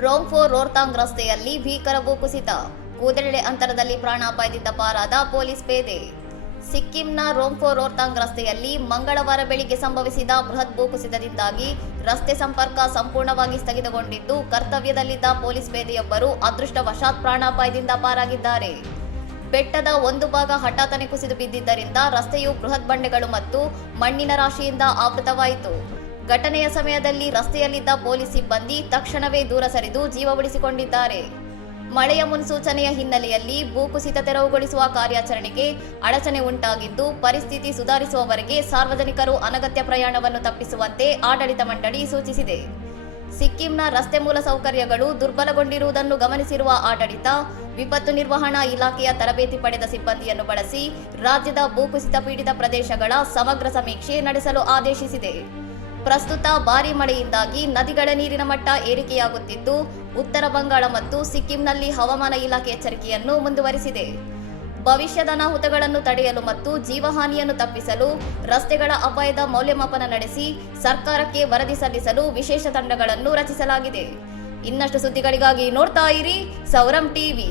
ರೋಂಗ್ಫೋರ್ ರೋರ್ತಾಂಗ್ ರಸ್ತೆಯಲ್ಲಿ ಭೀಕರ ಭೂಕುಸಿತ, ಕೂದಲೆಳೆ ಅಂತರದಲ್ಲಿ ಪ್ರಾಣಾಪಾಯದಿಂದ ಪಾರಾದ ಪೊಲೀಸ್ ಪೇದೆ. ಸಿಕ್ಕಿಂನ ರೋಂಗ್ಫೋರ್ ರೋರ್ತಾಂಗ್ ರಸ್ತೆಯಲ್ಲಿ ಮಂಗಳವಾರ ಬೆಳಿಗ್ಗೆ ಸಂಭವಿಸಿದ ಬೃಹತ್ ಭೂಕುಸಿತದಿಂದಾಗಿ ರಸ್ತೆ ಸಂಪರ್ಕ ಸಂಪೂರ್ಣವಾಗಿ ಸ್ಥಗಿತಗೊಂಡಿದ್ದು, ಕರ್ತವ್ಯದಲ್ಲಿದ್ದ ಪೊಲೀಸ್ ಪೇದೆಯೊಬ್ಬರು ಅದೃಷ್ಟವಶಾತ್ ಪ್ರಾಣಾಪಾಯದಿಂದ ಪಾರಾಗಿದ್ದಾರೆ. ಬೆಟ್ಟದ ಒಂದು ಭಾಗ ಹಠಾತ್ತನೆ ಕುಸಿದು ಬಿದ್ದಿದ್ದರಿಂದ ರಸ್ತೆಯು ಬೃಹತ್ ಬಂಡೆಗಳು ಮತ್ತು ಮಣ್ಣಿನ ರಾಶಿಯಿಂದ ಆವೃತವಾಯಿತು. ಘಟನೆಯ ಸಮಯದಲ್ಲಿ ರಸ್ತೆಯಲ್ಲಿದ್ದ ಪೊಲೀಸ್ ಸಿಬ್ಬಂದಿ ತಕ್ಷಣವೇ ದೂರ ಸರಿದು ಜೀವ ಉಳಿಸಿಕೊಂಡಿದ್ದಾರೆ. ಮಳೆಯ ಮುನ್ಸೂಚನೆಯ ಹಿನ್ನೆಲೆಯಲ್ಲಿ ಭೂಕುಸಿತ ತೆರವುಗೊಳಿಸುವ ಕಾರ್ಯಾಚರಣೆಗೆ ಅಡಚಣೆ ಉಂಟಾಗಿದ್ದು, ಪರಿಸ್ಥಿತಿ ಸುಧಾರಿಸುವವರೆಗೆ ಸಾರ್ವಜನಿಕರು ಅನಗತ್ಯ ಪ್ರಯಾಣವನ್ನು ತಪ್ಪಿಸುವಂತೆ ಆಡಳಿತ ಮಂಡಳಿ ಸೂಚಿಸಿದೆ. ಸಿಕ್ಕಿಂನ ರಸ್ತೆ ಮೂಲಸೌಕರ್ಯಗಳು ದುರ್ಬಲಗೊಂಡಿರುವುದನ್ನು ಗಮನಿಸಿರುವ ಆಡಳಿತ, ವಿಪತ್ತು ನಿರ್ವಹಣಾ ಇಲಾಖೆಯ ತರಬೇತಿ ಪಡೆದ ಸಿಬ್ಬಂದಿಯನ್ನು ಬಳಸಿ ರಾಜ್ಯದ ಭೂಕುಸಿತ ಪೀಡಿತ ಪ್ರದೇಶಗಳ ಸಮಗ್ರ ಸಮೀಕ್ಷೆ ನಡೆಸಲು ಆದೇಶಿಸಿದೆ. ಪ್ರಸ್ತುತ ಭಾರೀ ಮಳೆಯಿಂದಾಗಿ ನದಿಗಳ ನೀರಿನ ಮಟ್ಟ ಏರಿಕೆಯಾಗುತ್ತಿದ್ದು, ಉತ್ತರ ಬಂಗಾಳ ಮತ್ತು ಸಿಕ್ಕಿಂನಲ್ಲಿ ಹವಾಮಾನ ಇಲಾಖೆ ಎಚ್ಚರಿಕೆಯನ್ನು ಮುಂದುವರಿಸಿದೆ. ಭವಿಷ್ಯದ ಅನಾಹುತಗಳನ್ನು ತಡೆಯಲು ಮತ್ತು ಜೀವಹಾನಿಯನ್ನು ತಪ್ಪಿಸಲು ರಸ್ತೆಗಳ ಅಪಾಯದ ಮೌಲ್ಯಮಾಪನ ನಡೆಸಿ ಸರ್ಕಾರಕ್ಕೆ ವರದಿ ಸಲ್ಲಿಸಲು ವಿಶೇಷ ತಂಡಗಳನ್ನು ರಚಿಸಲಾಗಿದೆ. ಇನ್ನಷ್ಟು ಸುದ್ದಿಗಳಿಗಾಗಿ ನೋಡ್ತಾ ಇರಿ ಸೌರಂ ಟಿವಿ.